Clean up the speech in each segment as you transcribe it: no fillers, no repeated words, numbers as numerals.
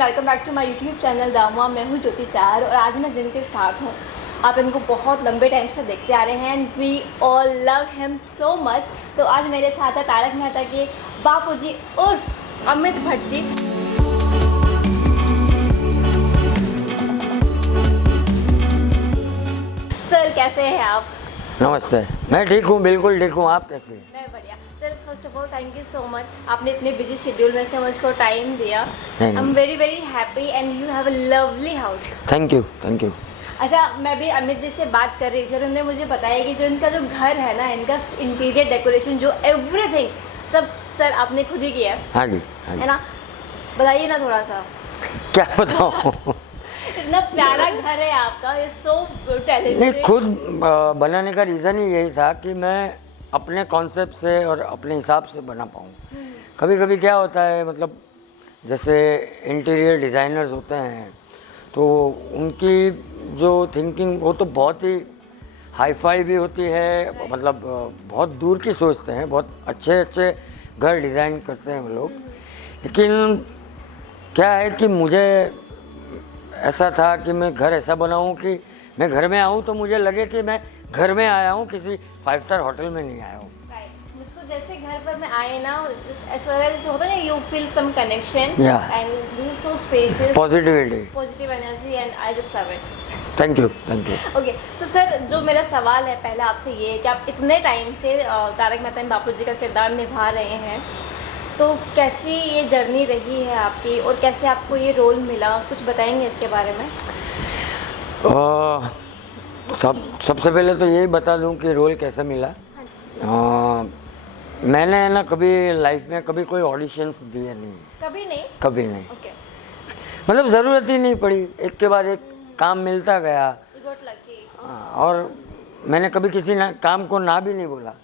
Welcome back to my YouTube channel दामा। मैं हूँ ज्योति चार और आज मैं जिनके साथ हूँ, आप इनको बहुत लंबे टाइम से देखते आ रहे हैं and we all love him so much. तो आज मेरे साथ है तारक मेहता के बापूजी उर्फ अमित भट्ट जी। सर कैसे हैं आप? नमस्ते, मैं ठीक हूँ, बिल्कुल ठीक हूँ। आप कैसे हैं? मैं बढ़िया। Sir first of all thank you so much, आपने इतने बिजी शेड्यूल में से मुझको टाइम दिया। I am very very happy and you have a lovely house. Thank you, thank you. अच्छा, मैं भी अमित जी से बात कर रही थी और उन्होंने मुझे बताया कि जो इनका जो घर है ना, इनका इंटीरियर डेकोरेशन जो एवरीथिंग सब सर आपने खुद ही किया है। हाँ जी, हाँ जी। है ना, बताइए ना थोड़ा सा। क्या बताऊँ? इतना प्यारा घर है आपका, ये सो टैलेंटेड। नहीं, खुद बनाने का रीज़न ही यही था कि मैं अपने कॉन्सेप्ट से और अपने हिसाब से बना पाऊँ। कभी कभी क्या होता है, मतलब जैसे इंटीरियर डिज़ाइनर्स होते हैं तो उनकी जो थिंकिंग वो तो बहुत ही हाई फाई भी होती है, मतलब बहुत दूर की सोचते हैं, बहुत अच्छे अच्छे घर डिज़ाइन करते हैं वो लोग। लेकिन क्या है कि मुझे ऐसा था कि मैं घर ऐसा बनाऊं कि मैं घर में आऊं तो मुझे लगे कि मैं घर में आया हूं, किसी 5 स्टार होटल में नहीं आया हूं। मुझको जैसे घर पर मैं आए ना, ऐसा जैसे होता है ना, you feel some connection and this is so spacious, positive energy and I just love it. Thank you, thank you. Okay, तो सर जो मेरा सवाल है पहला आपसे ये है कि आप इतने टाइम से तारक मेहता में बापूजी का किरदार निभा रहे हैं, तो कैसी ये जर्नी रही है आपकी और कैसे आपको ये रोल मिला, कुछ बताएंगे इसके बारे में? सबसे पहले तो यही बता दूं कि रोल कैसा मिला। मैंने ना कभी लाइफ में कभी कोई ऑडिशंस दिए नहीं। कभी नहीं? कभी नहीं। ओके। मतलब ज़रूरत ही नहीं पड़ी, एक के बाद एक काम मिलता गया। और मैंने कभी किसी काम को ना भी नहीं बोला,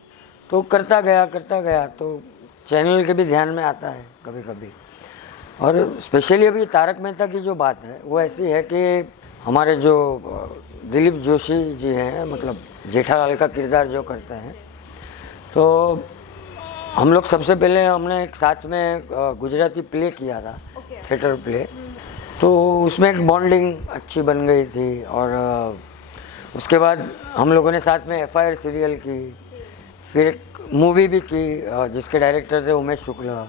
तो करता गया तो चैनल के भी ध्यान में आता है कभी कभी। और स्पेशली अभी तारक मेहता की जो बात है वो ऐसी है कि हमारे जो दिलीप जोशी जी हैं, मतलब जेठालाल का किरदार जो करते हैं, तो हम लोग सबसे पहले हमने एक साथ में गुजराती प्ले किया था, थिएटर प्ले। तो उसमें एक बॉन्डिंग अच्छी बन गई थी और उसके बाद हम लोगों ने साथ में FIR सीरियल की, फिर एक मूवी भी की जिसके डायरेक्टर थे उमेश शुक्ला।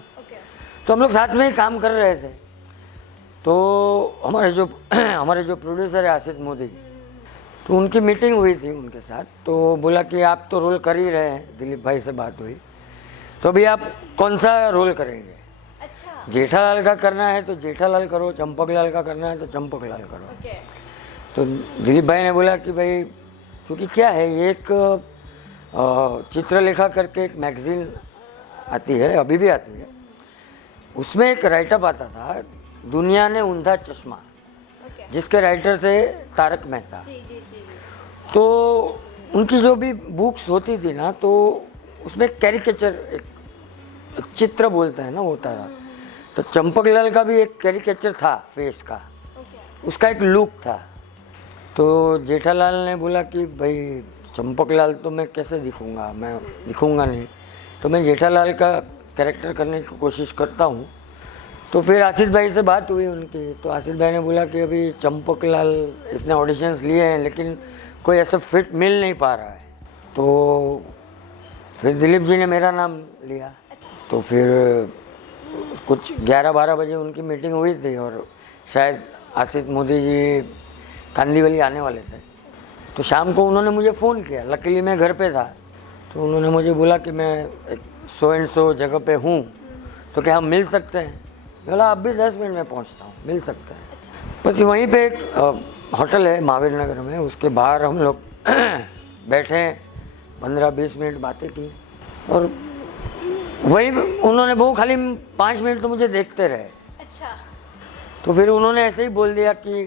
तो हम लोग साथ में ही काम कर रहे थे। तो हमारे जो प्रोड्यूसर है आसिफ मोदी, तो उनकी मीटिंग हुई थी उनके साथ। तो बोला कि आप तो रोल कर ही रहे हैं, दिलीप भाई से बात हुई, तो अभी आप कौन सा रोल करेंगे? अच्छा। जेठालाल का करना है तो जेठालाल करो, चंपकलाल का करना है तो चंपकलाल करो। तो दिलीप भाई ने बोला कि भाई, क्योंकि क्या है, ये एक चित्रलेखा करके एक मैगजीन आती है, अभी भी आती है, उसमें एक राइटअप आता था, दुनिया ने ऊंधा चश्मा, जिसके राइटर थे तारक मेहता। तो उनकी जो भी बुक्स होती थी ना, तो उसमें कैरिकेचर, एक चित्र बोलते हैं ना, होता था। तो चंपकलाल का भी एक कैरिकेचर था फेस का, उसका एक लुक था। तो जेठालाल ने बोला कि भाई चंपकलाल तो मैं कैसे दिखूंगा, मैं दिखूंगा नहीं, तो मैं जेठालाल का कैरेक्टर करने की कोशिश करता हूँ। तो फिर आशीष भाई से बात हुई उनकी, तो आशीष भाई ने बोला कि अभी चंपकलाल इतने ऑडिशंस लिए हैं लेकिन कोई ऐसा फिट मिल नहीं पा रहा है। तो फिर दिलीप जी ने मेरा नाम लिया। तो फिर कुछ 11-12 बजे उनकी मीटिंग हुई थी और शायद आसिफ मोदी जी कांदीवली आने वाले थे। तो शाम को उन्होंने मुझे फ़ोन किया, लकीली मैं घर पे था। तो उन्होंने मुझे बोला कि मैं एक सो एंड सो जगह पे हूँ, तो क्या हम मिल सकते हैं? बोला आप भी 10 मिनट में पहुँचता हूँ, मिल सकते हैं। बस वहीं पे एक होटल है महावीर नगर में, उसके बाहर हम लोग बैठे 15-20 मिनट बातें की और वहीं उन्होंने वो खाली 5 मिनट तो मुझे देखते रहे। अच्छा। तो फिर उन्होंने ऐसे ही बोल दिया कि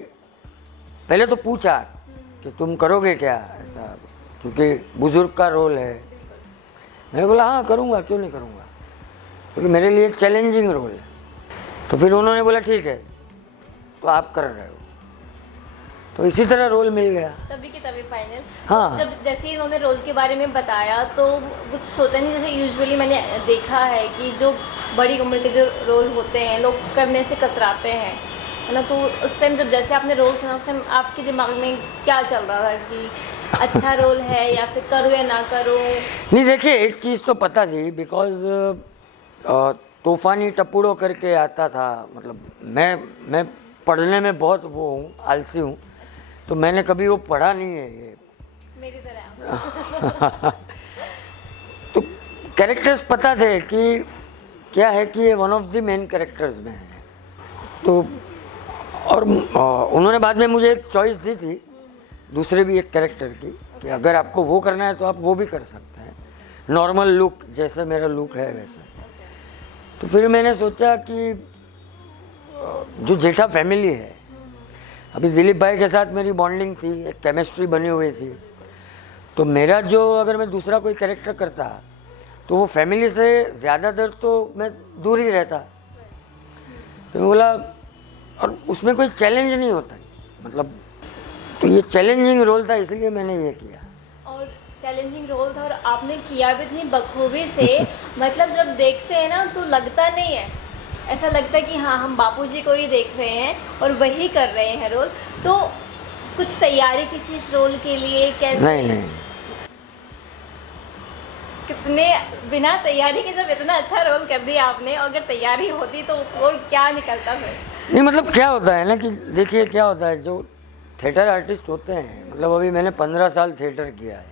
पहले तो पूछा कि तुम करोगे क्या ऐसा, क्योंकि बुजुर्ग का रोल है। मैंने बोला हाँ करूँगा, क्यों नहीं करूँगा, क्योंकि मेरे लिए एक चैलेंजिंग रोल है। तो फिर उन्होंने बोला ठीक है, तो आप कर रहे हो। तो इसी तरह रोल मिल गया, तभी की तभी फाइनल। हाँ। जब जैसे ही उन्होंने रोल के बारे में बताया तो कुछ सोचा नहीं, जैसे यूजुअली मैंने देखा है कि जो बड़ी उम्र के जो रोल होते हैं लोग करने से कतराते हैं, है ना। तो उस टाइम जब जैसे आपने रोल सुना उस टाइम आपके दिमाग में क्या चल रहा था कि अच्छा रोल है या फिर करूँ या ना करूँ? नहीं देखिए, एक चीज़ तो पता थी, बिकॉज तूफानी टपुड़ो करके आता था, मतलब मैं पढ़ने में बहुत वो हूँ, आलसी हूँ, तो मैंने कभी वो पढ़ा नहीं है ये मेरी तरह। तो कैरेक्टर्स पता थे कि क्या है कि ये one of the main characters में है। तो और उन्होंने बाद में मुझे एक चॉइस दी थी दूसरे भी एक कैरेक्टर की कि अगर आपको वो करना है तो आप वो भी कर सकते हैं, नॉर्मल लुक जैसे मेरा लुक है वैसे। तो फिर मैंने सोचा कि जो जेठा फैमिली है, अभी दिलीप भाई के साथ मेरी बॉन्डिंग थी, एक केमिस्ट्री बनी हुई थी, तो मेरा जो अगर मैं दूसरा कोई कैरेक्टर करता तो वो फैमिली से ज़्यादातर तो मैं दूर ही रहता। तो मैं बोला, और उसमें कोई चैलेंज नहीं होता, मतलब तो ये चैलेंजिंग रोल था, इसलिए मैंने ये किया। और चैलेंजिंग रोल था और आपने किया भी इतनी बखूबी से मतलब जब देखते हैं ना तो लगता नहीं है, ऐसा लगता है कि हाँ हम बापूजी को ही देख रहे हैं और वही कर रहे हैं रोल। तो कुछ तैयारी की थी इस रोल के लिए कैसे? नहीं, कितने बिना तैयारी के जब इतना अच्छा रोल कर दिया आपने, और अगर तैयारी होती तो और क्या निकलता फिर? नहीं मतलब क्या होता है ना कि देखिए क्या होता है, जो थिएटर आर्टिस्ट होते हैं, मतलब अभी मैंने 15 साल थिएटर किया है,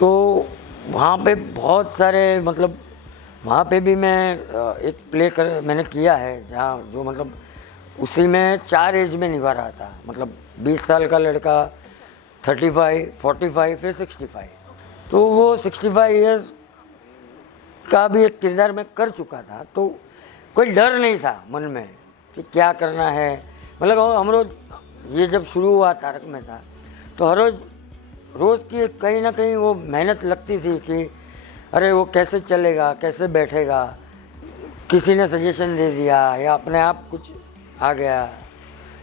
तो वहाँ पे बहुत सारे, मतलब वहाँ पे भी मैं एक प्ले मैंने किया है जहाँ जो मतलब उसी में 4 एज में निभा रहा था, मतलब 20 साल का लड़का, 35, 45 फिर 65। तो वो 65 ईयर्स का भी एक किरदार मैं कर चुका था, तो कोई डर नहीं था मन में कि क्या करना है। मतलब हम रोज़, ये जब शुरू हुआ तारक मेहता, तो हर रोज़ की कहीं ना कहीं वो मेहनत लगती थी कि अरे वो कैसे चलेगा, कैसे बैठेगा, किसी ने सजेशन दे दिया या अपने आप कुछ आ गया।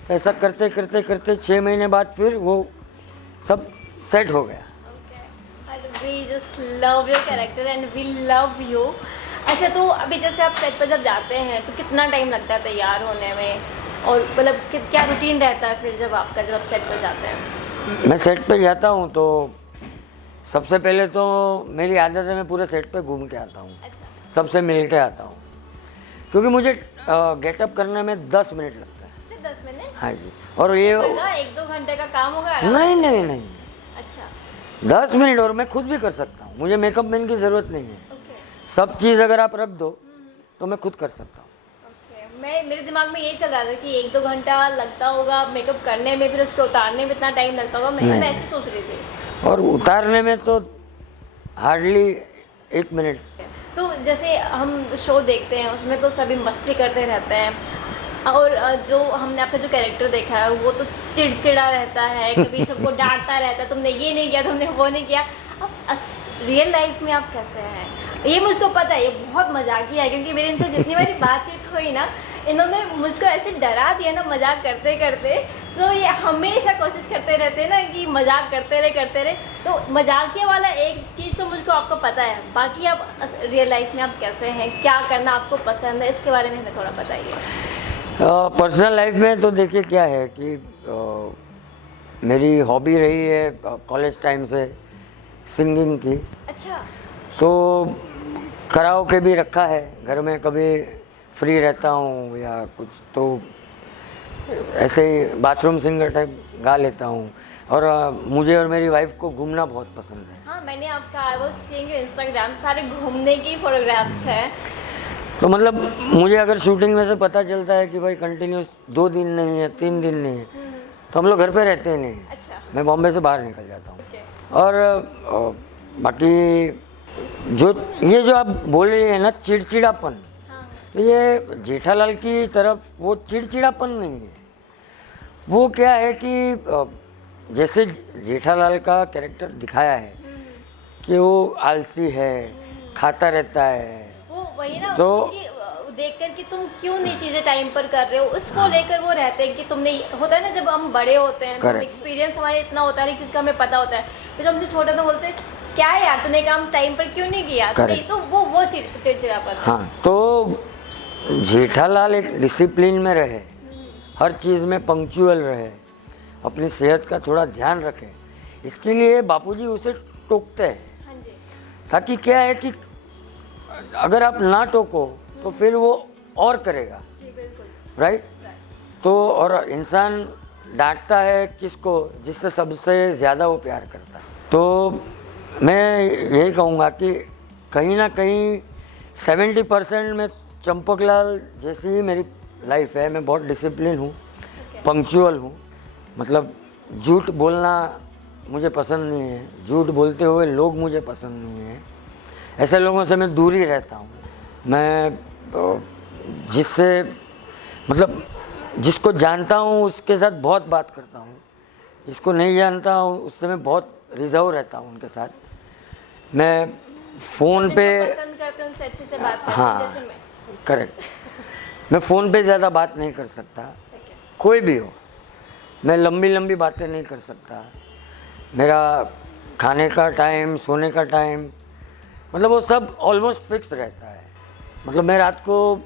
तो ऐसा करते करते करते 6 महीने बाद फिर वो सब सेट हो गया। We just love your character and we love you. अच्छा, तो अभी जैसे आप सेट पर जब जाते हैं तो कितना टाइम लगता है तैयार होने में, और मतलब क्या रूटीन रहता है फिर जब आपका, जब आप सेट पर जाते हैं? मैं सेट पे जाता हूँ तो सबसे पहले तो मेरी आदत है मैं पूरे सेट पे घूम के आता हूँ। अच्छा। सबसे मिल के आता हूँ, क्योंकि मुझे गेटअप करने में 10 मिनट लगता है। सिर्फ 10 मिनट? हाँ जी। और ये 1-2 घंटे का काम होगा? नहीं, अच्छा। 10 मिनट, और मैं खुद भी कर सकता हूँ, मुझे मेकअप मैन की ज़रूरत नहीं है। ओके। सब चीज़ अगर आप रख दो तो मैं खुद कर सकता हूँ। मेरे दिमाग में ये चल रहा था कि 1-2 घंटा लगता होगा मेकअप करने में, फिर उसको उतारने में इतना टाइम लगता होगा, मैं ऐसे सोच रही थी। और उतारने में तो हार्डली 1 मिनट। तो जैसे हम शो देखते हैं उसमें तो सभी मस्ती करते रहते हैं, और जो हमने आपका जो कैरेक्टर देखा है वो तो चिड़चिड़ा रहता है, कभी सबको डांटता रहता है, तुमने ये नहीं किया, तुमने वो नहीं किया। अब रियल लाइफ में आप कैसे हैं? ये मुझको पता है, ये बहुत मजाकिया है, क्योंकि मेरे इनसे जितनी बारी बातचीत हुई ना, इन्होंने मुझको ऐसे डरा दिया ना मजाक करते करते। सो ये हमेशा कोशिश करते रहते हैं ना कि मजाक करते रहे। तो मजाकिया वाला एक चीज़ तो मुझको आपको पता है, बाकी आप रियल लाइफ में आप कैसे हैं, क्या करना आपको पसंद है, इसके बारे में हमें थोड़ा बताइए। पर्सनल लाइफ में तो देखिए क्या है कि मेरी हॉबी रही है कॉलेज टाइम से सिंगिंग की। अच्छा। तो कराओके भी रखा है घर में, कभी फ्री रहता हूँ या कुछ तो ऐसे ही बाथरूम सिंगर टाइप गा लेता हूँ। और मुझे और मेरी वाइफ को घूमना बहुत पसंद है। हाँ, मैंने आपका वो सीइंग इंस्टाग्राम सारे घूमने की फोटोग्राफ्स हैं। तो मतलब मुझे अगर शूटिंग में से पता चलता है कि भाई कंटिन्यूस 2 दिन नहीं है, 3 दिन नहीं है, तो हम लोग घर पे रहते ही नहीं। अच्छा। मैं बॉम्बे से बाहर निकल जाता हूँ। ओके। और बाकी जो आप बोल रही है ना चिड़चिड़ापन, हाँ। ये जेठालाल की तरफ वो चिड़चिड़ापन नहीं है। वो क्या है कि जैसे जेठालाल का कैरेक्टर दिखाया है कि वो आलसी है, खाता रहता है, वो वही ना, तो देख कर कि तुम क्यों नहीं चीज़ें टाइम पर कर रहे हो, उसको लेकर वो रहते हैं कि तुमने, होता है ना जब हम बड़े होते हैं तो एक्सपीरियंस हमारे इतना होता है, एक चीज़ का हमें पता होता है, फिर हमसे छोटे तो बोलते हैं क्या यार तूने काम टाइम पर क्यों नहीं किया, नहीं तो वो चिड़चिड़ापन। हाँ, तो जेठालाल एक डिसिप्लिन में रहे हर चीज़ में पंक्चुअल रहे, अपनी सेहत का थोड़ा ध्यान रखे। इसके लिए बापूजी उसे टोकते हैं। हाँ जी। ताकि क्या है कि अगर आप ना टोको तो फिर वो और करेगा। जी बिल्कुल। राइट। तो और इंसान डांटता है किसको? जिससे सबसे ज़्यादा वो प्यार करता है। तो मैं यही कहूँगा कि कहीं ना कहीं 70% में चंपकलाल जैसी ही मेरी लाइफ है। मैं बहुत डिसिप्लिन हूँ, पंक्चुअल हूँ। मतलब झूठ बोलना मुझे पसंद नहीं है, झूठ बोलते हुए लोग मुझे पसंद नहीं है। ऐसे लोगों से मैं दूर ही रहता हूँ। मैं जिससे मतलब जिसको जानता हूँ उसके साथ बहुत बात करता हूँ, जिसको नहीं जानता हूँ उससे मैं बहुत रिजर्व रहता हूँ उनके साथ। मैं फ़ोन पे पसंद करते हैं उनसे अच्छे से बात करते हैं, हाँ जैसे मैं। करेक्ट। मैं फ़ोन पे ज़्यादा बात नहीं कर सकता, कोई भी हो। मैं लंबी लंबी बातें नहीं कर सकता। मेरा खाने का टाइम, सोने का टाइम, मतलब वो सब ऑलमोस्ट फिक्स रहता है। मतलब मैं रात को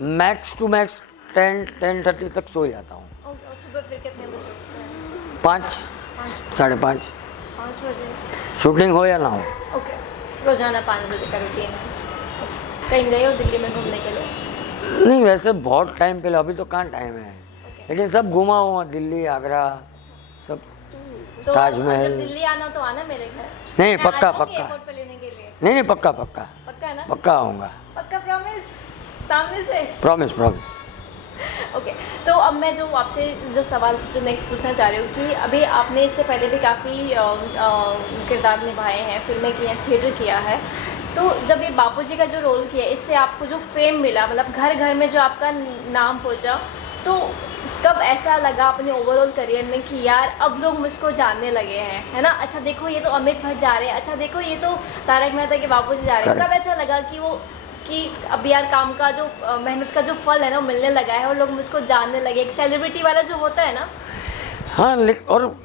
मैक्स टू मैक्स 10-10:30 तक सो जाता हूँ। ओके। और सुबह फिर कितने बजे उठते हैं? 5, 5:30। 5 बजे। शूटिंग हो या ना हो। ओके। रोजाना 5 बजे का रूटीन है। कहीं गए हो दिल्ली में घूमने के लिए? नहीं, वैसे बहुत टाइम पहले, अभी तो कहाँ टाइम है। लेकिन सब घुमा हुआ, दिल्ली, आगरा, सब, तो ताजमहल। जब दिल्ली आना तो आना मेरे घर। नहीं, मैं पक्का आ जाऊंगी पक्का। एयरपोर्ट पे लेने के लिए। नहीं, पक्का पक्का पक्का ना? पक्का आऊँगा। पक्का प्रॉमिस? सामने से? Promise promise. ओके। तो अब मैं जो आपसे जो सवाल जो नेक्स्ट पूछना चाह रही हूँ कि अभी आपने इससे पहले भी काफ़ी किरदार निभाए हैं, फिल्में की हैं, थिएटर किया है। तो जब ये बापूजी का जो रोल किया, इससे आपको जो फेम मिला, मतलब घर घर में जो आपका नाम पहुँचा, तो कब ऐसा लगा अपने ओवरऑल करियर में कि यार अब लोग मुझको जानने लगे हैं, है ना? अच्छा देखो ये तो अमित भट्ट जा रहे हैं, अच्छा देखो ये तो तारक मेहता के बापूजी जा रहे हैं। कब ऐसा लगा कि वो कि अब यार काम का जो मेहनत का जो फल है ना वो मिलने लगा है और लोग मुझको जानने लगे, एक सेलिब्रिटी वाला जो होता है ना? हाँ, और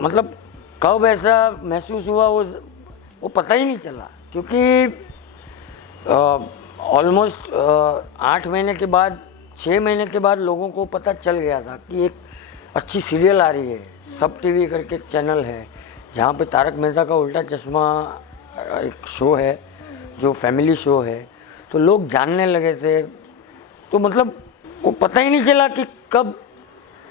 मतलब कब ऐसा महसूस हुआ वो पता ही नहीं चला। क्योंकि ऑलमोस्ट 8 महीने के बाद, 6 महीने के बाद लोगों को पता चल गया था कि एक अच्छी सीरियल आ रही है। सब टीवी करके एक चैनल है जहाँ पे तारक मेहता का उल्टा चश्मा एक शो है, जो फैमिली शो है। तो लोग जानने लगे थे। तो मतलब वो पता ही नहीं चला कि कब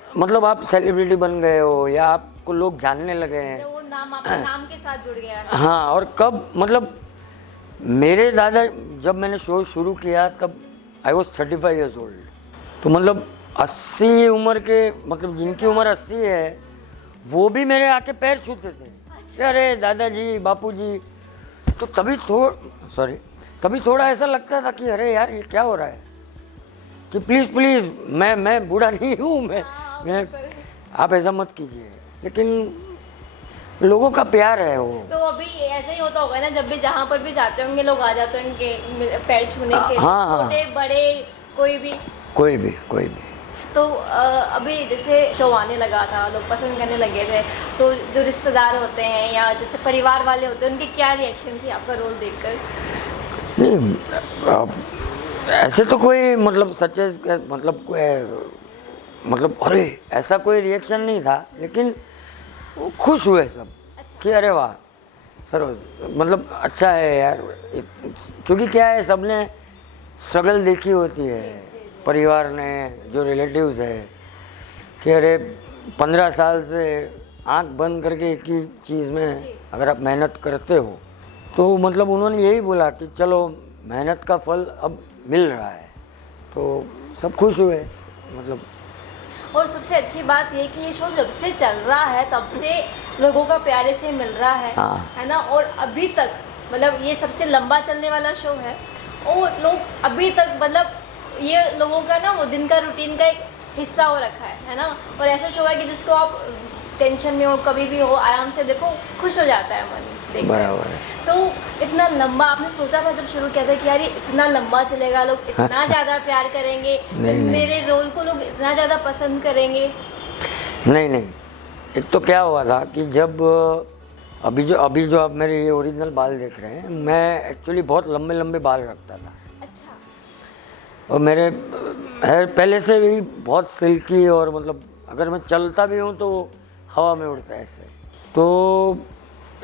मतलब आप सेलिब्रिटी बन गए हो या आपको लोग जानने लगे हैं। तो वो नाम आपके नाम के साथ जुड़ गया। हाँ, और कब मतलब मेरे दादा, जब मैंने शो शुरू किया तब आई वॉज 35 ईयर्स ओल्ड। तो मतलब 80 उम्र के, मतलब जिनकी उम्र 80 है वो भी मेरे आके पैर छूते थे। अरे दादाजी, बापूजी। तो तभी थोड़ा ऐसा लगता था कि अरे यार ये क्या हो रहा है, कि प्लीज़ प्लीज़, मैं बूढ़ा नहीं हूँ, मैं आप ऐसा मत कीजिए। लेकिन लोगों का प्यार है वो। तो अभी ऐसा ही होता होगा ना, जब भी जहाँ पर भी जाते होंगे लोग आ जाते होंगे पैर छूने के लिए। हाँ, छोटे बड़े कोई भी। तो अभी जैसे शो आने लगा था, लोग पसंद करने लगे थे, तो जो रिश्तेदार होते हैं या जैसे परिवार वाले होते हैं, उनकी क्या रिएक्शन थी आपका रोल देखकर? नहीं, ऐसे तो कोई मतलब मतलब अरे ऐसा कोई रिएक्शन नहीं था। लेकिन वो खुश हुए सब। अच्छा। कि अरे वाह सर, मतलब अच्छा है यार। क्योंकि क्या है, सबने स्ट्रगल देखी होती है। परिवार ने, जो रिलेटिव्स है, कि अरे 15 साल से आंख बंद करके एक ही चीज़ में अगर आप मेहनत करते हो, तो मतलब उन्होंने यही बोला कि चलो मेहनत का फल अब मिल रहा है। तो सब खुश हुए मतलब। और सबसे अच्छी बात ये कि ये शो जब से चल रहा है तब से लोगों का प्यारे से मिल रहा है। हाँ। है ना? और अभी तक मतलब ये सबसे लंबा चलने वाला शो है और लोग अभी तक मतलब ये लोगों का ना वो दिन का रूटीन का एक हिस्सा हो रखा है ना? और ऐसा शो है कि जिसको आप टेंशन में हो, कभी भी हो, आराम से देखो, खुश हो जाता है मन देखकर। बराबर है। तो इतना लंबा आपने सोचा था जब शुरू किया था कि यार ये इतना लंबा चलेगा, लोग इतना ज़्यादा प्यार करेंगे, मेरे रोल को लोग इतना ज़्यादा पसंद करेंगे? नहीं, एक तो क्या हुआ था कि जब अभी जो आप मेरे ये ओरिजिनल बाल देख रहे हैं, मैं एक्चुअली बहुत लंबे बाल रखता था। अच्छा। और है पहले से भी बहुत सिल्की, और मतलब अगर मैं चलता भी हूँ तो हवा में उड़ता है ऐसे। तो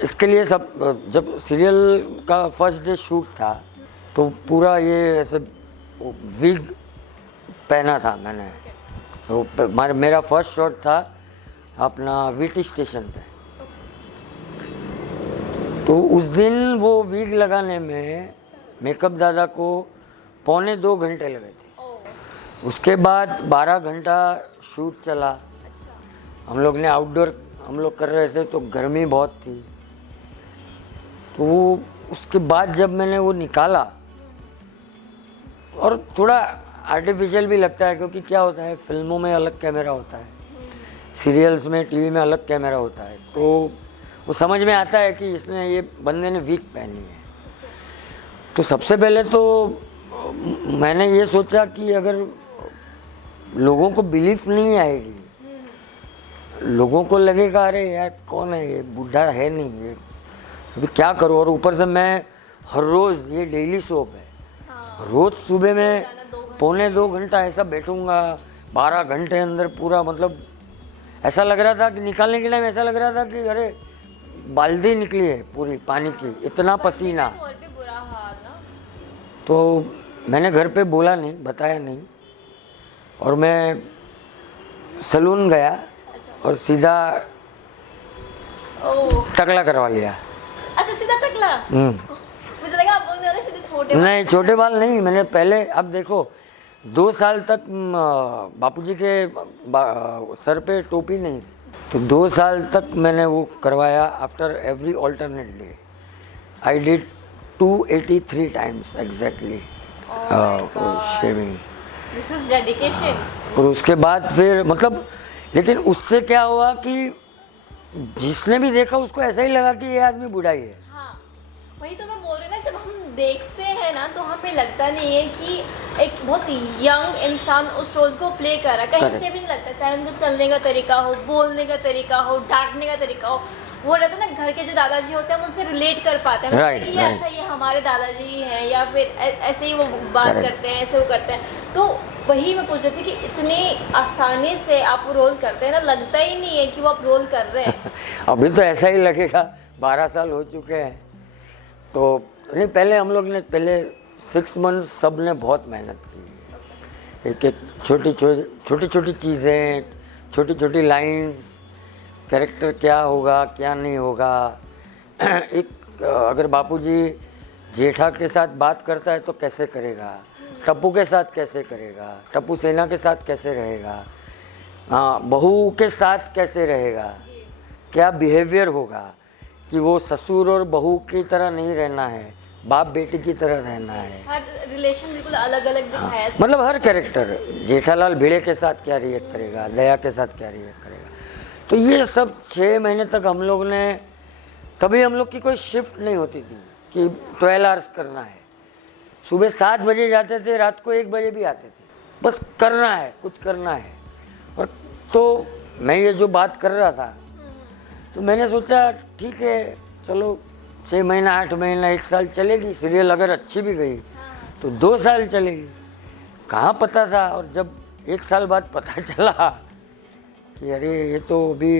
इसके लिए सब, जब सीरियल का फर्स्ट डे शूट था तो पूरा ये ऐसे विग पहना था मैंने। तो मेरा फर्स्ट शॉट था अपना वीटी स्टेशन पे। तो उस दिन वो विग लगाने में मेकअप दादा को 1.25 घंटे लगे थे। उसके बाद 12 घंटा शूट चला। हम लोग ने आउटडोर हम लोग कर रहे थे तो गर्मी बहुत थी। तो वो उसके बाद जब मैंने वो निकाला, और थोड़ा आर्टिफिशियल भी लगता है, क्योंकि क्या होता है फिल्मों में अलग कैमरा होता है, सीरियल्स में टीवी में अलग कैमरा होता है, तो वो समझ में आता है कि इसने ये बंदे ने विग पहनी है। तो सबसे पहले तो मैंने ये सोचा कि अगर लोगों को बिलीफ नहीं आएगी, लोगों को लगेगा अरे यार कौन है ये, बूढ़ा है नहीं ये, अभी क्या करूँ। और ऊपर से मैं हर रोज़, ये डेली सोप है, रोज़ सुबह में 1.25 घंटा ऐसा बैठूंगा, 12 घंटे अंदर पूरा, मतलब ऐसा लग रहा था कि निकालने के टाइम ऐसा लग रहा था कि अरे बाल्टी निकली है पूरी पानी की, इतना पसीना। तो मैंने घर पे बोला नहीं, बताया नहीं, और मैं सलून गया और सीधा टकला करवा लिया। अच्छा, सीधा टकला? मुझे लगा आप बोलने वाले सीधे छोटे। नहीं, छोटे बाल नहीं। मैंने पहले, अब देखो 2 साल तक बापूजी के सर पे टोपी नहीं, तो 2 साल तक मैंने वो करवाया। After every alternate day I did 283 times exactly shaving. This is dedication. और उसके बाद फिर मतलब, लेकिन उससे क्या हुआ कि जिसने भी देखा उसको ऐसा ही लगा कि ये आदमी बूढ़ा ही है। हाँ, वही तो मैं बोल रही ना, जब हम देखते हैं ना तो हमें लगता नहीं है कि एक बहुत यंग इंसान उस रोल को प्ले कर रहा है, कहीं से भी नहीं लगता। चाहे उनका चलने का तरीका हो, बोलने का तरीका हो, डांटने का तरीका हो, वो रहता है ना, घर के जो दादाजी होते हैं हम उनसे रिलेट कर पाते हैं। right, ये अच्छा ये हमारे दादाजी हैं, या फिर ऐसे ही वो बात करते हैं, ऐसे वो करते हैं। तो वही मैं पूछ रही थी कि इतनी आसानी से आप रोल करते हैं ना, लगता ही नहीं है कि वो आप रोल कर रहे हैं। अभी तो ऐसा ही लगेगा, 12 साल हो चुके हैं। तो नहीं, पहले हम लोग ने पहले 6 मंथ्स सब ने बहुत मेहनत की। एक एक छोटी छोटी चीज़ें, छोटी छोटी लाइंस, कैरेक्टर क्या होगा क्या नहीं होगा। एक अगर बापूजी जेठा के साथ बात करता है तो कैसे करेगा, टप्पू के साथ कैसे करेगा, टप्पू सेना के साथ कैसे रहेगा, हाँ बहू के साथ कैसे रहेगा, क्या बिहेवियर होगा, कि वो ससुर और बहू की तरह नहीं रहना है, बाप बेटी की तरह रहना है। हर रिलेशन बिल्कुल अलग अलग दिखाया है। मतलब हर कैरेक्टर, जेठालाल भिड़े के साथ क्या रिएक्ट करेगा, दया के साथ क्या रिएक्ट करेगा। तो ये सब 6 महीने तक हम लोग ने, कभी हम लोग की कोई शिफ्ट नहीं होती थी कि 12 आवर्स करना है। सुबह 7 बजे जाते थे, रात को 1 बजे भी आते थे, बस करना है, कुछ करना है। और तो मैं ये जो बात कर रहा था, तो मैंने सोचा ठीक है चलो 6 महीना 8 महीना 1 साल चलेगी सीरियल, अगर अच्छी भी गई तो 2 साल चलेगी। कहाँ पता था। और जब 1 साल बाद पता चला कि अरे ये तो अभी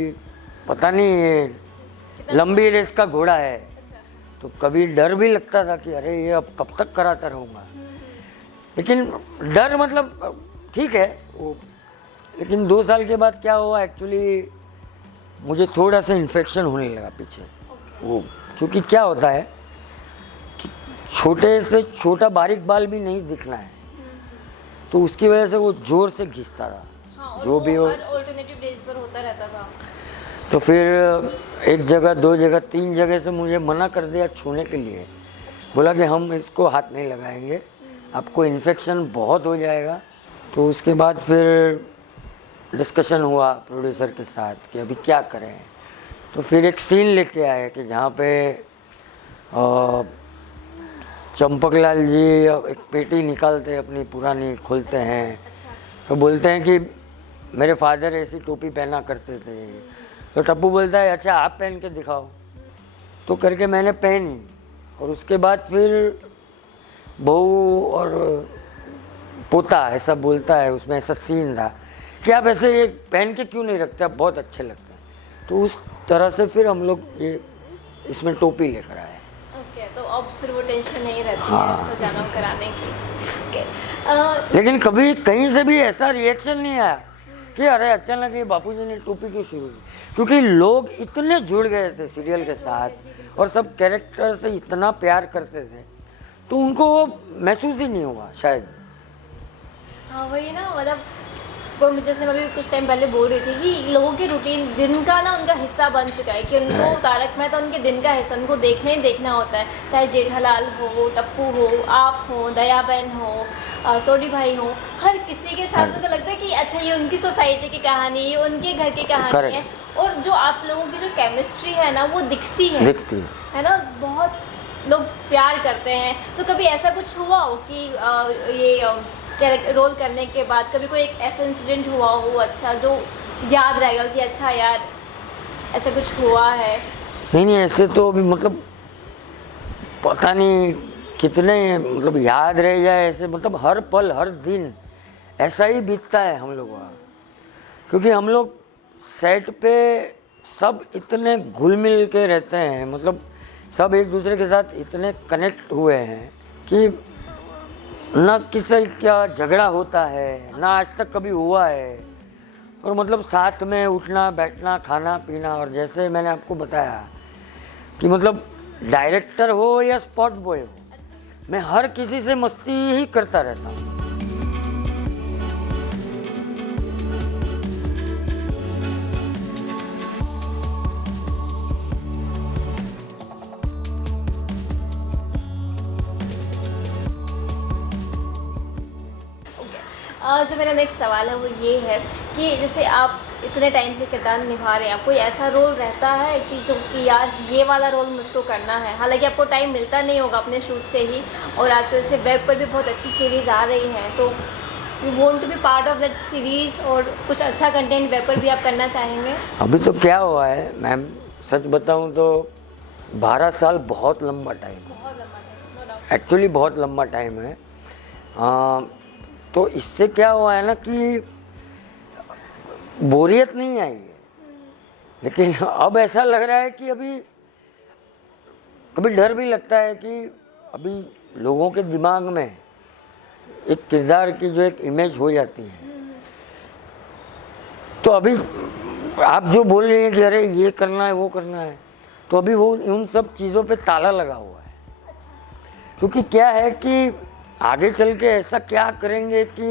पता नहीं, ये लंबी रेस का घोड़ा है। तो कभी डर भी लगता था कि अरे ये अब कब तक कराता रहूँगा। लेकिन डर मतलब ठीक है वो, लेकिन 2 साल के बाद क्या हुआ, एक्चुअली मुझे थोड़ा सा इन्फेक्शन होने लगा पीछे। वो क्योंकि क्या होता है कि छोटे से छोटा बारीक बाल भी नहीं दिखना है, तो उसकी वजह से वो जोर से घिसता था। हाँ, जो भी हो, अल्टरनेटिव डेज पर होता रहता था। तो फिर 1 जगह 2 जगह 3 जगह से मुझे मना कर दिया छूने के लिए। बोला कि हम इसको हाथ नहीं लगाएंगे, आपको इन्फेक्शन बहुत हो जाएगा। तो उसके बाद फिर डिस्कशन हुआ प्रोड्यूसर के साथ कि अभी क्या करें। तो फिर एक सीन लेके आए कि जहाँ पे चंपकलाल जी एक पेटी निकालते अपनी पुरानी, खोलते हैं, तो बोलते हैं कि मेरे फादर ऐसी टोपी पहना करते थे। तो टप्पू बोलता है अच्छा आप पहन के दिखाओ। तो करके मैंने पहनी, और उसके बाद फिर बहू और पोता ऐसा बोलता है, उसमें ऐसा सीन था कि आप ऐसे ये पहन के क्यों नहीं रखते, आप बहुत अच्छे लगते हैं। तो उस तरह से फिर हम लोग ये इसमें टोपी लेकर आए। ओके, तो अब फिर वो टेंशन नहीं रहती हाँ। है तो जनेऊ कराने की। ओके, लेकिन कभी कहीं से भी ऐसा रिएक्शन नहीं आया कि अरे अचानक ये बापूजी ने टोपी क्यों शुरू की, क्योंकि लोग इतने जुड़ गए थे सीरियल के साथ और सब कैरेक्टर से इतना प्यार करते थे, तो उनको वो महसूस ही नहीं हुआ शायद। हाँ वही ना, मतलब वो मुझे जैसे मैं भी कुछ टाइम पहले बोल रही थी कि लोगों की रूटीन दिन का ना उनका हिस्सा बन चुका है, कि उनको तारक मेहता उनके दिन का हिस्सा, उनको देखना ही देखना होता है। चाहे जेठालाल हो, टप्पू हो, आप हो, दया बहन हो, सोडी भाई हो, हर किसी के साथ तो लगता है कि अच्छा ये उनकी सोसाइटी की कहानी, ये उनके घर की कहानी है। और जो आप लोगों की जो केमिस्ट्री है ना वो दिखती है ना, बहुत लोग प्यार करते हैं। तो कभी ऐसा कुछ हुआ हो कि ये रोल करने के बाद कभी कोई एक ऐसा इंसिडेंट हुआ हो अच्छा जो याद रहेगा कि अच्छा यार ऐसा कुछ हुआ है? नहीं, ऐसे तो अभी मतलब पता नहीं कितने मतलब याद रह जाए ऐसे, मतलब हर पल हर दिन ऐसा ही बीतता है हम लोगों का, क्योंकि हम लोग सेट पे सब इतने घुल मिल के रहते हैं, मतलब सब एक दूसरे के साथ इतने कनेक्ट हुए हैं कि ना किसी का झगड़ा होता है, ना आज तक कभी हुआ है। और मतलब साथ में उठना बैठना खाना पीना, और जैसे मैंने आपको बताया कि मतलब डायरेक्टर हो या स्पॉट बॉय हो, मैं हर किसी से मस्ती ही करता रहता हूँ। जो मेरा नेक्स्ट सवाल है वो ये है कि जैसे आप इतने टाइम से किरदार निभा रहे हैं, कोई ऐसा रोल रहता है कि जो कि यार ये वाला रोल मुझको करना है? हालांकि आपको टाइम मिलता नहीं होगा अपने शूट से ही, और आजकल से वेब पर भी बहुत अच्छी सीरीज़ आ रही हैं, तो you want to be part of that series और कुछ अच्छा कंटेंट वेब पर भी आप करना चाहेंगे? अभी तो क्या हुआ है मैम, सच बताऊँ तो 12 साल बहुत लंबा टाइम है, बहुत लंबा टाइम, नो डाउट। एक्चुअली बहुत लंबा टाइम है। तो इससे क्या हुआ है ना कि बोरियत नहीं आई है, लेकिन अब ऐसा लग रहा है कि अभी कभी डर भी लगता है कि अभी लोगों के दिमाग में एक किरदार की जो एक इमेज हो जाती है, तो अभी आप जो बोल रहे हैं कि अरे ये करना है वो करना है, तो अभी वो उन सब चीज़ों पे ताला लगा हुआ है। क्योंकि क्या है कि आगे चल के ऐसा क्या करेंगे कि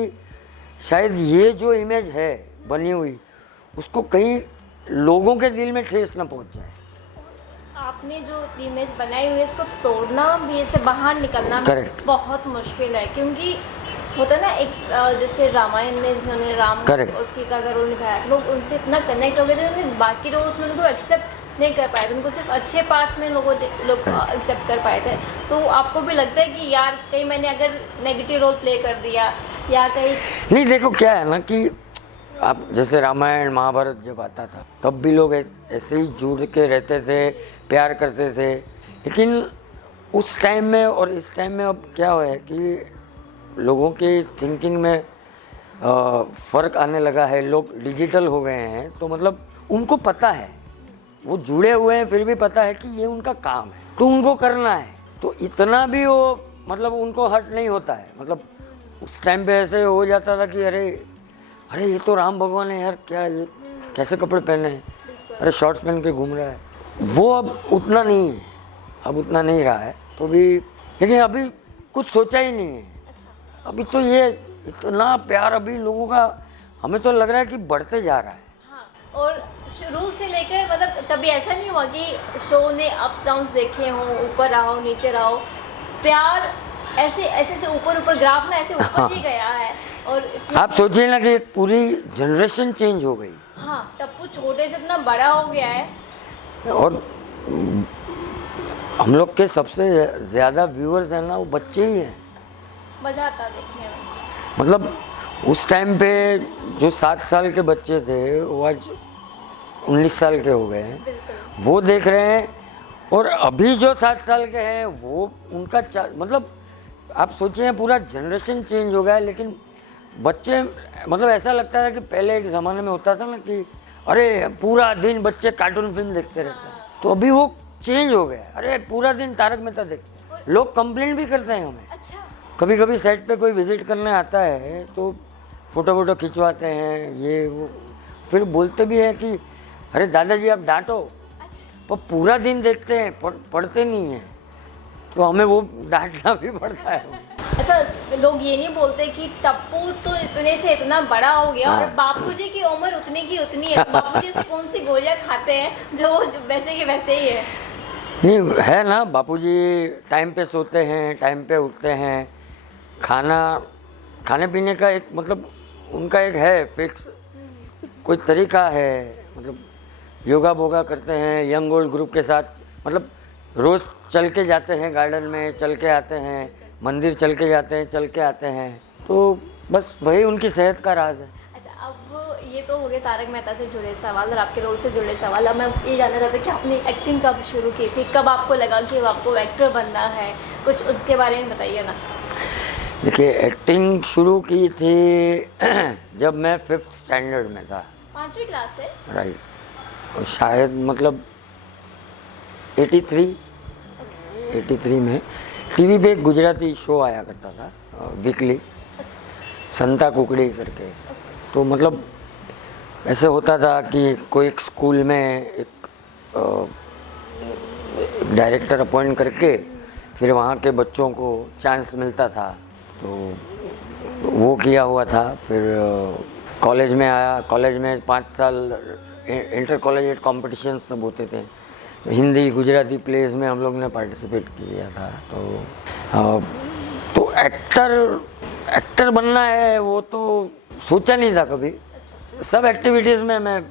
शायद ये जो इमेज है बनी हुई उसको कहीं लोगों के दिल में ठेस न पहुंच जाए। आपने जो इमेज बनाई हुई है इसको तोड़ना भी, इससे बाहर निकलना भी बहुत मुश्किल है, क्योंकि होता है ना एक जैसे रामायण में जिन्होंने राम और सीता का रोल निभाया था, लोग उनसे इतना कनेक्ट हो गए थे, उन्हें बाकी रोल्स में उनको एक्सेप्ट नहीं कर पाए थे, उनको सिर्फ अच्छे पार्ट्स में लोग एक्सेप्ट कर पाए थे। तो आपको भी लगता है कि यार कहीं मैंने अगर नेगेटिव रोल प्ले कर दिया या कहीं? नहीं, देखो क्या है ना कि आप जैसे रामायण महाभारत जब आता था तब भी लोग ऐसे ही जुड़ के रहते थे, प्यार करते थे, लेकिन उस टाइम में और इस टाइम में अब क्या हुआ है कि लोगों की थिंकिंग में फ़र्क आने लगा है, लोग डिजिटल हो गए हैं, तो मतलब उनको पता है, वो जुड़े हुए हैं, फिर भी पता है कि ये उनका काम है तो उनको करना है, तो इतना भी वो मतलब उनको हर्ट नहीं होता है। मतलब उस टाइम पे ऐसे हो जाता था कि अरे ये तो राम भगवान है यार, क्या ये कैसे कपड़े पहने हैं, अरे शॉर्ट्स पहन के घूम रहा है, वो अब उतना नहीं है, अब उतना नहीं रहा है। तो भी लेकिन अभी कुछ सोचा ही नहीं है, अभी तो ये इतना प्यार अभी लोगों का हमें तो लग रहा है कि बढ़ते जा रहा है। हाँ, और शुरू से लेकर मतलब कभी ऐसा नहीं हुआ कि शो ने अप्स डाउन्स देखे हों, ऊपर रहो नीचे रहो, प्यार ऐसे से ऊपर ग्राफ ना ऐसे ऊपर ही गया है? और आप सोचिए ना कि पूरी जनरेशन चेंज हो गई। हाँ, टप्पू छोटे से इतना बड़ा हो गया है, और हम लोग के सबसे ज़्यादा व्यूअर्स हैं ना वो बच्चे ही हैं। मज़ा आता देखने में। मतलब उस टाइम पे जो 7 साल के बच्चे थे वो आज 19 साल के हो गए हैं, वो देख रहे हैं, और अभी जो 7 साल के हैं वो उनका मतलब आप सोचिए पूरा जनरेशन चेंज हो गया है, लेकिन बच्चे मतलब ऐसा लगता है कि पहले एक ज़माने में होता था ना कि अरे पूरा दिन बच्चे कार्टून फिल्म देखते रहते हैं, तो अभी वो चेंज हो गया है। अरे पूरा दिन तारक मेहता देखते, लोग कंप्लेंट भी करते हैं हमें। अच्छा। कभी कभी सेट पे कोई विजिट करने आता है तो फ़ोटो वोटो खिंचवाते हैं, ये वो, फिर बोलते भी हैं कि अरे दादाजी आप डांटो, पर पूरा दिन देखते हैं, पढ़ते नहीं हैं, तो हमें वो डांटना भी पड़ता है। अच्छा, लोग ये नहीं बोलते कि टप्पू तो इतने से इतना बड़ा हो गया और बापूजी की उम्र उतनी की उतनी है, बापूजी से कौन सी गोलियां खाते हैं जो वैसे के वैसे ही है। नहीं है ना, बापूजी टाइम पे सोते हैं, टाइम पे उठते हैं, खाने पीने का एक मतलब उनका एक है फिक्स कोई तरीका है, मतलब योगा वोगा करते हैं यंग ओल्ड ग्रुप के साथ, मतलब रोज़ चल के जाते हैं, गार्डन में चल के आते हैं, मंदिर चल के जाते हैं, चल के आते हैं, तो बस वही उनकी सेहत का राज है। अच्छा, अब ये तो हो गए तारक मेहता से जुड़े सवाल और आपके रोल से जुड़े सवाल। अब मैं ये जानना चाहती हूँ कि आपने एक्टिंग कब शुरू की थी, कब आपको लगा कि आपको एक्टर बनना है, कुछ उसके बारे में बताइए ना। देखिए एक्टिंग शुरू की थी जब मैं 5th स्टैंडर्ड में था, 5वीं क्लास से, राइट, और शायद मतलब 83 में टीवी पे एक गुजराती शो आया करता था वीकली, संता कुकड़ी करके। तो मतलब ऐसे होता था कि कोई एक स्कूल में एक डायरेक्टर अपॉइंट करके फिर वहाँ के बच्चों को चांस मिलता था, तो वो किया हुआ था। फिर कॉलेज में आया, कॉलेज में 5 साल इंटर कॉलेज कॉम्पिटिशन सब होते थे, हिंदी गुजराती प्लेज में हम लोग ने पार्टिसिपेट किया था। तो एक्टर बनना है वो तो सोचा नहीं था कभी। सब एक्टिविटीज़ में मैं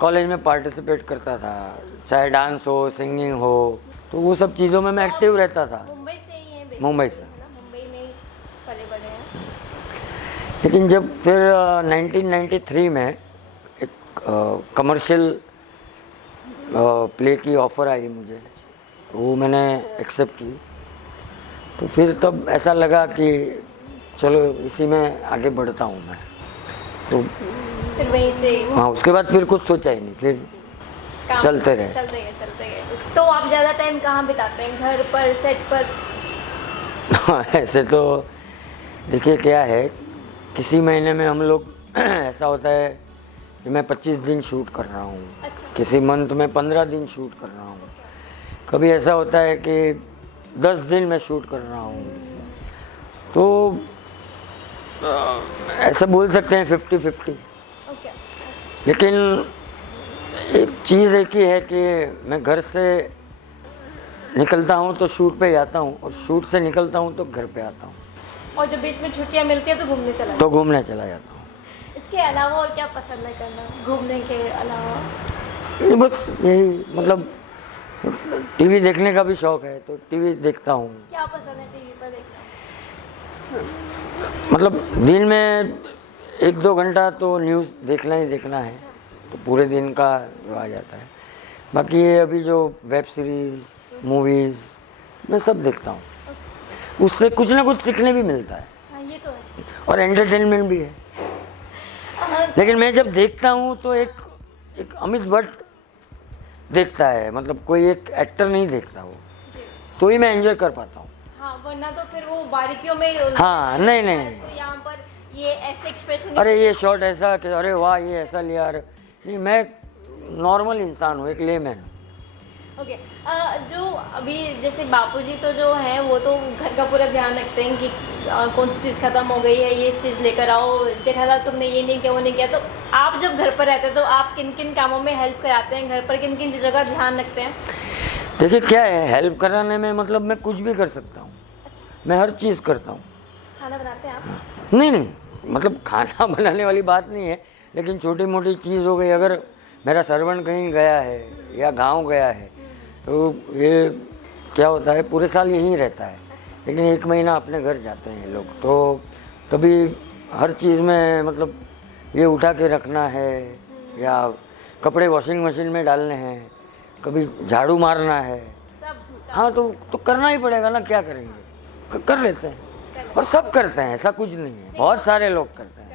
कॉलेज में पार्टिसिपेट करता था, चाहे डांस हो, सिंगिंग हो, तो वो सब चीज़ों में मैं एक्टिव रहता था। मुंबई से ही हैं बेसिकली? मुंबई से। मुंबई में ही पले बड़े हैं। लेकिन जब फिर 1993 में एक कमर्शियल प्ले की ऑफ़र आई मुझे, तो वो मैंने एक्सेप्ट की। तो फिर तब ऐसा लगा कि चलो इसी में आगे बढ़ता हूँ मैं, तो फिर वहीं से हाँ, उसके बाद फिर कुछ सोचा ही नहीं, फिर चलते गए। तो आप ज़्यादा टाइम कहाँ बिताते हैं, घर पर, सेट पर? ऐसे तो देखिए क्या है, किसी महीने में हम लोग ऐसा होता है कि मैं 25 दिन शूट कर रहा हूँ। अच्छा। किसी मंथ में 15 दिन शूट कर रहा हूँ, कभी ऐसा होता है कि 10 दिन में शूट कर रहा हूँ, तो ऐसा बोल सकते हैं 50-50। ओके। लेकिन एक चीज़ एक ही है कि मैं घर से निकलता हूँ तो शूट पे जाता हूँ, और शूट से निकलता हूँ तो घर पे आता हूँ, और जब बीच में छुट्टियाँ मिलती हैं तो घूमने चला जाता हूँ। इसके अलावा और क्या पसंद है करना, घूमने के अलावा? ये बस यही, मतलब टीवी देखने का भी शौक है, तो टीवी देखता हूँ। क्या पसंद है टीवी पर देखना? मतलब दिन में 1-2 घंटा तो न्यूज़ देखना ही देखना है, तो पूरे दिन का जो आ जाता है। बाकी ये अभी जो वेब सीरीज़, मूवीज़, मैं सब देखता हूँ, उससे कुछ ना कुछ सीखने भी मिलता है। हाँ, ये तो है। और एंटरटेनमेंट भी है। लेकिन मैं जब देखता हूँ तो एक अमित भट्ट देखता है, मतलब कोई एक एक्टर नहीं देखता वो, तो ही मैं एंजॉय कर पाता हूँ। हाँ, वरना तो फिर वो बारीकियों में हाँ, नहीं यहाँ पर ये ऐसे एक्सप्रेशन, अरे ये शॉट ऐसा कि अरे वाह ये ऐसा लिया, नहीं, मैं नॉर्मल इंसान हूँ, एक लेमैन। ओके। जो अभी जैसे बापूजी तो जो हैं वो तो घर का पूरा ध्यान रखते हैं कि कौन सी चीज़ ख़त्म हो गई है, ये चीज़ लेकर आओ, जेठालाल तुमने ये नहीं किया, वो नहीं किया। तो आप जब घर पर रहते हैं तो आप किन किन कामों में हेल्प कराते हैं, घर पर किन किन चीज़ों का ध्यान रखते हैं? देखिए क्या है, हेल्प कराने में मतलब मैं कुछ भी कर सकता हूँ। अच्छा। मैं हर चीज़ करता हूँ। खाना बनाते हैं आप? नहीं, मतलब खाना बनाने वाली बात नहीं है, लेकिन छोटी मोटी चीज़ हो गई, अगर मेरा सर्वेंट कहीं गया है या गांव गया है, तो ये क्या होता है, पूरे साल यहीं रहता है, लेकिन 1 महीना अपने घर जाते हैं लोग, तो तभी हर चीज़ में मतलब ये उठा के रखना है, या कपड़े वॉशिंग मशीन में डालने हैं, कभी झाड़ू मारना है, सब? हाँ, तो करना ही पड़ेगा ना, क्या करेंगे, कर लेते हैं। और सब करते हैं, ऐसा कुछ नहीं है, बहुत सारे लोग करते हैं।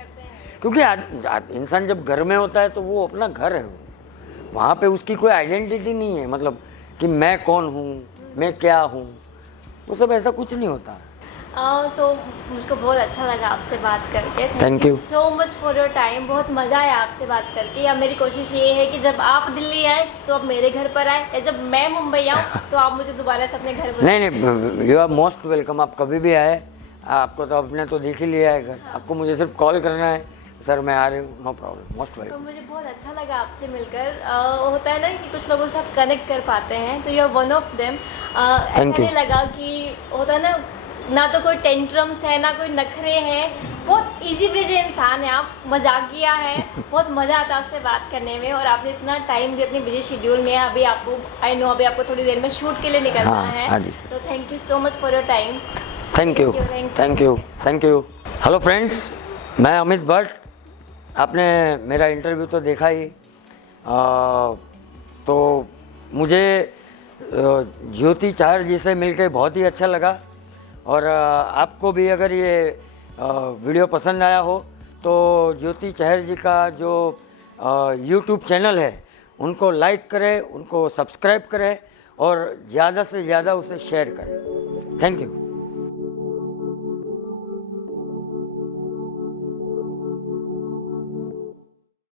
क्योंकि इंसान जब घर में होता है तो वो अपना घर है, वहाँ पे उसकी कोई आइडेंटिटी नहीं है, मतलब कि मैं कौन हूँ, मैं क्या हूँ, वो सब ऐसा कुछ नहीं होता। तो मुझको बहुत अच्छा लगा आपसे बात करके। Thank you so much for your time. बहुत मज़ा आया आपसे बात करके। अब मेरी कोशिश ये है कि जब आप दिल्ली आए तो आप मेरे घर पर आए, या जब मैं मुंबई आऊँ तो आप मुझे दोबारा से अपने घर पर। नहीं, यू आर मोस्ट वेलकम, आप कभी भी आए। आपको तो आपने तो देख ही लिया है घर, आपको मुझे सिर्फ कॉल करना है, सर मैं आ रही हूँ, नो प्रॉब्लम, मोस्ट तो वेलकम। मुझे बहुत अच्छा लगा आपसे मिलकर। होता है ना कि कुछ लोगों से आप कनेक्ट कर पाते हैं, तो you are one of them. ऐसा नहीं लगा कि होता है ना तो कोई टेंट्रम्स है, ना कोई नखरे हैं, बहुत इजी ब्रिज इंसान है आप, मजाकिया है। बहुत मज़ा आता है आपसे बात करने में, और आपने इतना टाइम दिया अपनी बिजी शेड्यूल में। अभी आपको आई नो अभी आपको थोड़ी देर में शूट के लिए निकलना है। हाँ जी। तो thank you so much for your time. Thank you thank you thank you. Hello friends, मैं अमित भट्ट। आपने मेरा इंटरव्यू तो देखा ही। तो मुझे ज्योति चाहर जी से मिलकर बहुत ही अच्छा लगा, और आपको भी अगर ये वीडियो पसंद आया हो तो ज्योति चाहर जी का जो यूट्यूब चैनल है उनको लाइक करें, उनको सब्सक्राइब करें और ज़्यादा से ज़्यादा उसे शेयर करें। Thank you.